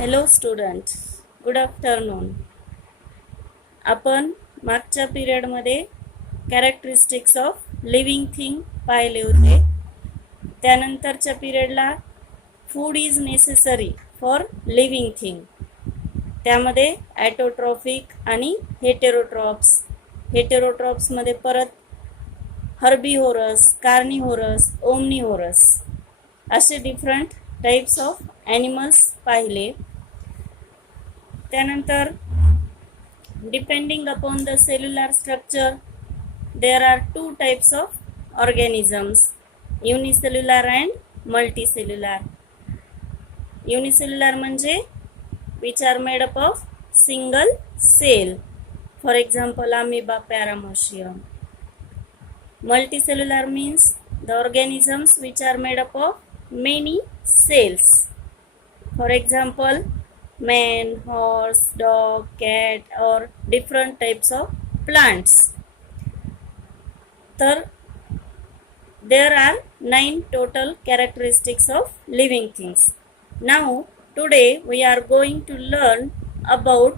Hello student, good afternoon. आपण मागच्या पिरियडमध्ये कॅरेक्टरिस्टिक्स ऑफ लिव्हिंग थिंग पाहिले होते. त्यानंतरच्या पिरियडला food is necessary for living thing. त्यामध्ये ॲटोट्रॉफिक आणि हेटेरोट्रॉप्समध्ये परत हर्बिव्होरस, कार्निव्होरस, ओमनिव्होरस असे डिफरंट टाइप्स ऑफ ॲनिमल्स पाहिले. त्यानंतर depending upon the cellular structure there are two types of organisms, unicellular and multicellular. Unicellular म्हणजे which are made up of single cell, for example amoeba, paramecium. Multicellular means the organisms which are made up of many cells, for example man, horse, dog, cat or different types of plants. तर there are 9 total characteristics of living things. Now today we are going to learn about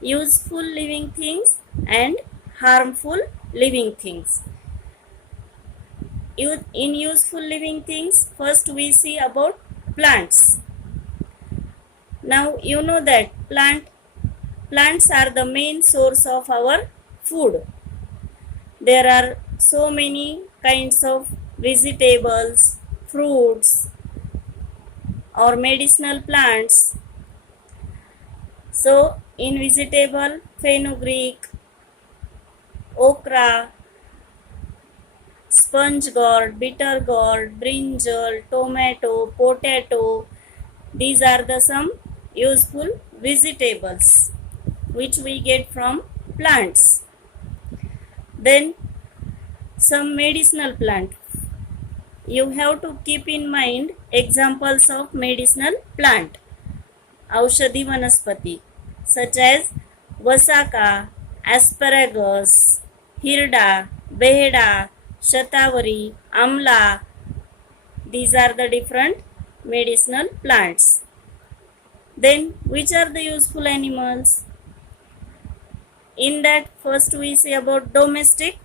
useful living things and harmful living things. In useful living things, first we see about plants. Now you know that plants are the main source of our food. There are so many kinds of vegetables, fruits or medicinal plants. So in vegetable, fenugreek, okra, sponge gourd, bitter gourd, brinjal, tomato, potato, these are the some useful vegetables which we get from plants. Then some medicinal plant. You have to keep in mind examples of medicinal plant. औषधी वनस्पती such as वसाका, asparagus, हिरडा, Behda, shatavari, Amla. These are the different medicinal plants. Then which are the useful animals? In that first we see about domestic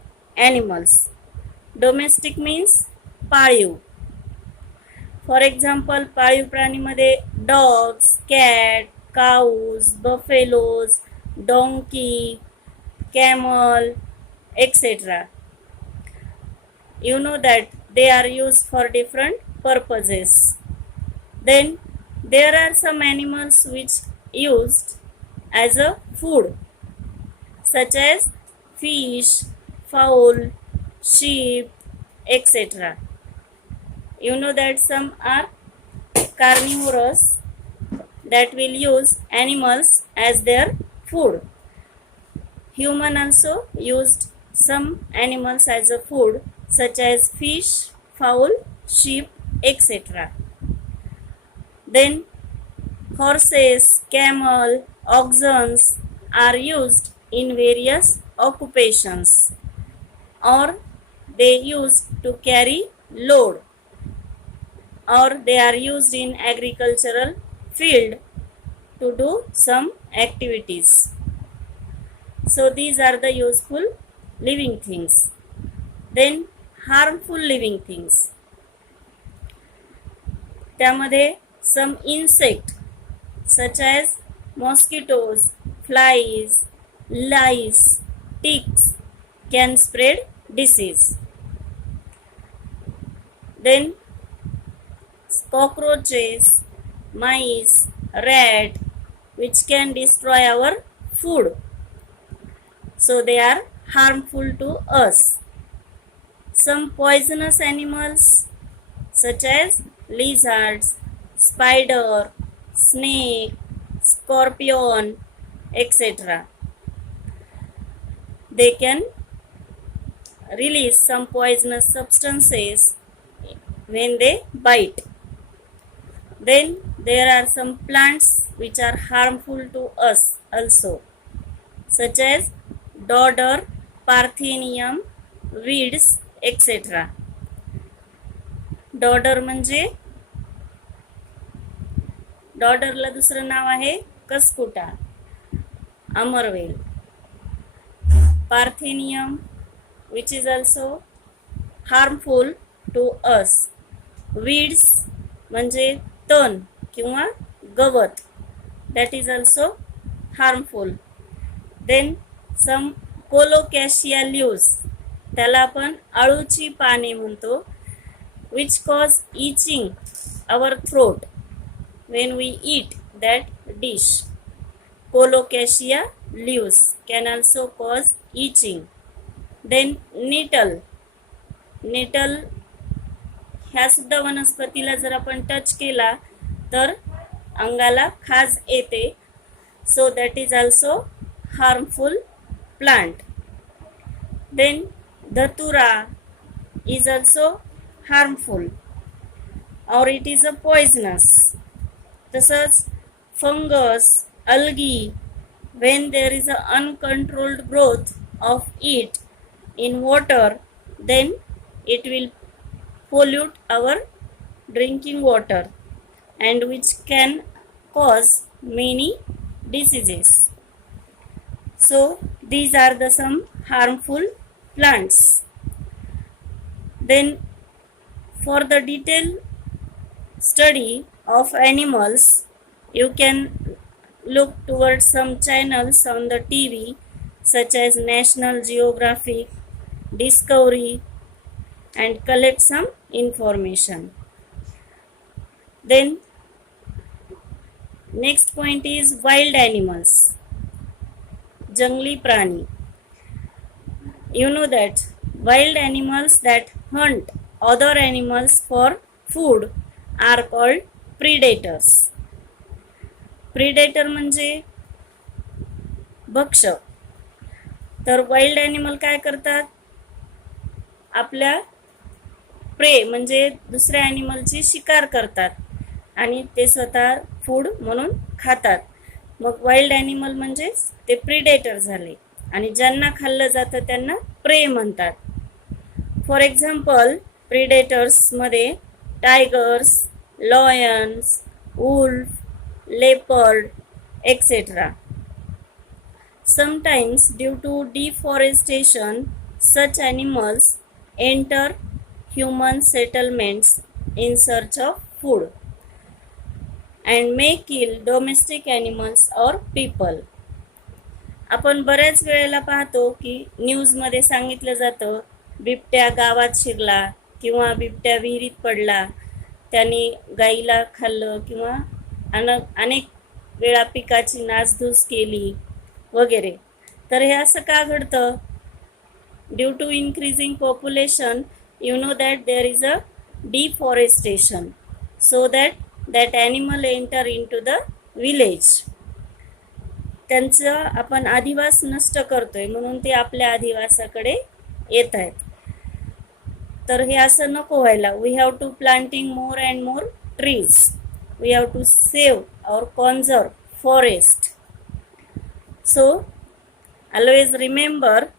animals. Domestic means पाळीव. For example पाळीव प्राणीमध्ये dogs, cat, cows, buffaloes, donkey, camel, etc. You know that they are used for different purposes. Then there are some animals which used as a food, such as fish, fowl, sheep, etc. You know that some are carnivorous that will use animals as their food. Human also used some animals as a food, such as fish, fowl, sheep, etc. Then horses, camel, oxen are used in various occupations, or they used to carry load, or they are used in agricultural field to do some activities. So these are the useful living things. Then harmful living things. त्यामध्ये some insect such as mosquitoes, flies, lice, ticks can spread disease. Then cockroaches, mice, rat which can destroy our food. So they are harmful to us. Some poisonous animals such as lizards, spider, snake, scorpion, etc. They can release some poisonous substances when they bite. Then there are some plants which are harmful to us also, such as dodder, parthenium, weeds, etc. Dodder म्हणजे डॉडरला दुसरं नाव आहे Cuscuta, अमरवेल. Parthenium which is also harmful to us. weeds म्हणजे तण किंवा गवत, that is also harmful. then some colocasia leaves, त्याला आपण आळूची पाने म्हणतो, which cause itching our throat when we eat that dish. Colocasia leaves can also cause itching. then nettle ह्या सुद्धा वनस्पतीला जर आपण टच केला तर अंगाला खाज येते, so that is also harmful plant. Then datura is also harmful और इट इज अ पॉइझनस. तसंच fungus, algae, when there is a uncontrolled growth of it in water, then it will pollute our drinking water and which can cause many diseases. So these are the some harmful plants. Then for the detailed study of animals, you can look towards some channels on the TV such as National Geographic, Discovery, and collect some information. Then next point is wild animals, jangli prani. You know that wild animals that hunt other animals for food are called predators. Predator म्हणजे भक्षक. तर wild animal काय करतात, आपल्या pray म्हणजे दुसऱ्या ॲनिमलची शिकार करतात आणि ते स्वतः फूड म्हणून खातात. मग वाईल्ड ॲनिमल म्हणजे ते प्रिडेटर झाले आणि ज्यांना खाल्लं जातं त्यांना प्रे म्हणतात. फॉर एक्झाम्पल प्रिडेटर्समध्ये tigers, lions, wolf, leopard, etc. Sometimes due to deforestation, such animals enter human settlements in search of food and may kill domestic animals or people. आपण बऱ्याच वेळेला पाहतो की न्यूजमध्ये सांगितलं जातं बिबट्या गावात शिरला किंवा बिबट्या विहिरीत पडला, त्याने गाईला खाल्लं किंवा अनेक वेळा पिकाची नासधूस केली वगैरे. तर हे असं का घडतं, due to increasing population you know that there is a deforestation, so that animal enter into the village. त्यांचं आपण अधिवास नष्ट करतोय म्हणून ते आपल्या अधिवासाकडे येत आहेत. तर हे असं नको व्हायला. We have to planting more and more trees. We have to save or conserve forest. So always remember,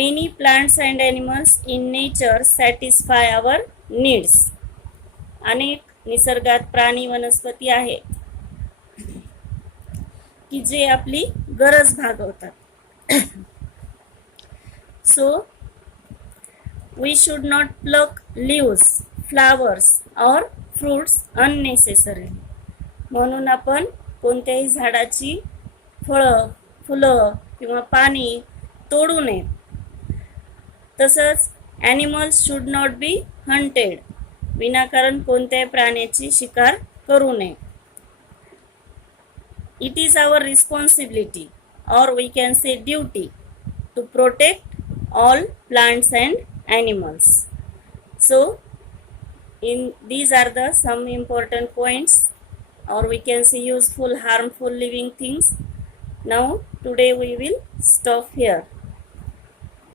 many plants and animals in nature satisfy our needs. अनेक निसर्गात प्राणी वनस्पती आहेत की जे आपली गरज भागवतात. So we should not pluck leaves, flowers or fruits unnecessary. म्हणून आपण कोणत्याही झाडाची फळं, फुलं किंवा पाणी तोडू नये. तसंच animals should not be hunted, विनाकारण कोणत्याही प्राण्याची शिकार करू नये. इट इज आवर रिस्पॉन्सिबिलिटी और we can say duty to protect all plants and animals. So these are the some important points, or we can say useful, harmful living things. Now today we will stop here.